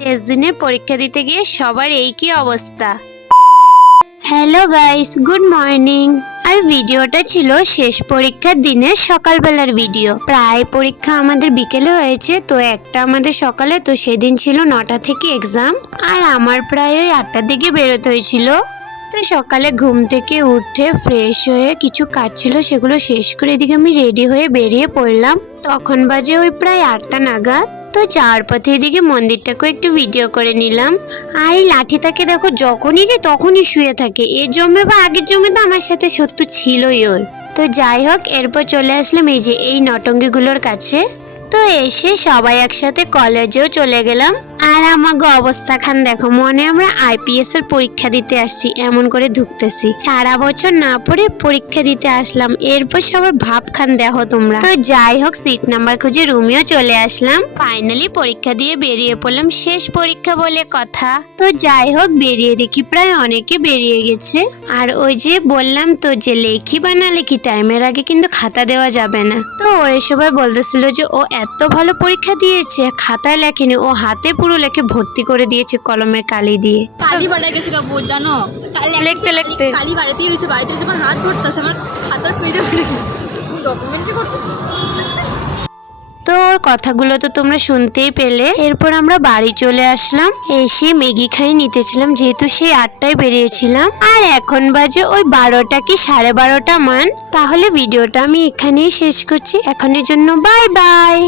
Test দিনের পরীক্ষা দিতে গিয়ে সবার এই কি অবস্থা। Hello guys, good morning. আর ভিডিওটা ছিল শেষ পরীক্ষার দিনের সকালবেলার ভিডিও। প্রায় পরীক্ষা আমাদের বিকেলে হয়েছে, তো একটা আমাদের সকালে, তো সেদিন ছিল 9টা থেকে এক্সাম। আর আমার প্রায় ওই 8টার দিকে বেরোতে হয়েছিল। তো সকালে ঘুম থেকে উঠে ফ্রেশ হয়ে কিছু কাজ ছিল সেগুলো শেষ করে এদিকে আমি রেডি হয়ে বেরিয়ে পড়লাম। তখন বাজে ওই প্রায় 8টা নাগাদ। তো যাওয়ার পথে এদিকে মন্দিরটাকেও একটু ভিডিও করে নিলাম। আর এই লাঠিটাকে দেখো, যখনই যে তখনই শুয়ে থাকে। এর জমে বা আগের জমে তো আমার সাথে শত্রু ছিলই ওর। তো যাই হোক, এরপর চলে আসলাম এই যে এই নটঙ্গিগুলোর কাছে। তো এসে সবাই একসাথে কলেজেও চলে গেলাম। আর আমাকে অবস্থা খান দেখো, মনে আমরা আইপিএস এর পরীক্ষা দিতে আসছি এমন করে ঢুকতেছি। সারা বছর না পড়ে পরীক্ষা দিতে আসলাম, এরপর সবার ভাব খান দেখো তোমরা। তো যাই হোক, সিট নাম্বার খুঁজে রুমেও চলে আসলাম। ফাইনালি পরীক্ষা দিয়ে বেরিয়ে পড়লাম, শেষ পরীক্ষা বলে কথা। তো যাই হোক, বেরিয়ে দেখি প্রায় অনেকে বেরিয়ে গেছে। আর ওই যে বললাম তো যে লেখি বা না লেখি টাইমের আগে কিন্তু খাতা দেওয়া যাবে না। তো ওরা সবাই বলতেছিল যে ও এত ভালো পরীক্ষা দিয়েছে, খাতায় লেখেনি, ও হাতে পুরো লেখে ভর্তি করে দিয়েছে কলমের কালি দিয়ে। কালি বাড়ায় গেছে গা বোঝ জানো, লিখতে লিখতে কালি বাড়াতেই রয়েছে, বাড়িতে রয়েছে, আমার হাত ধরতেছে, আমার খাতার পেটে পড়ে গেছে। ডকুমেন্টই করতেছে। তো ওর কথাগুলো তো তোমরা শুনতেই পেলে। এরপর আমরা বাড়ি চলে আসলাম। এসে ম্যাগি খাই নিতেছিলাম, যেহেতু সেই 8টায় বেরিয়েছিলাম। আর এখন বাজে ওই 12টা কি 12:30 মান। তাহলে ভিডিওটা আমি এখানেই শেষ করছি। এখনের জন্য বাই বাই।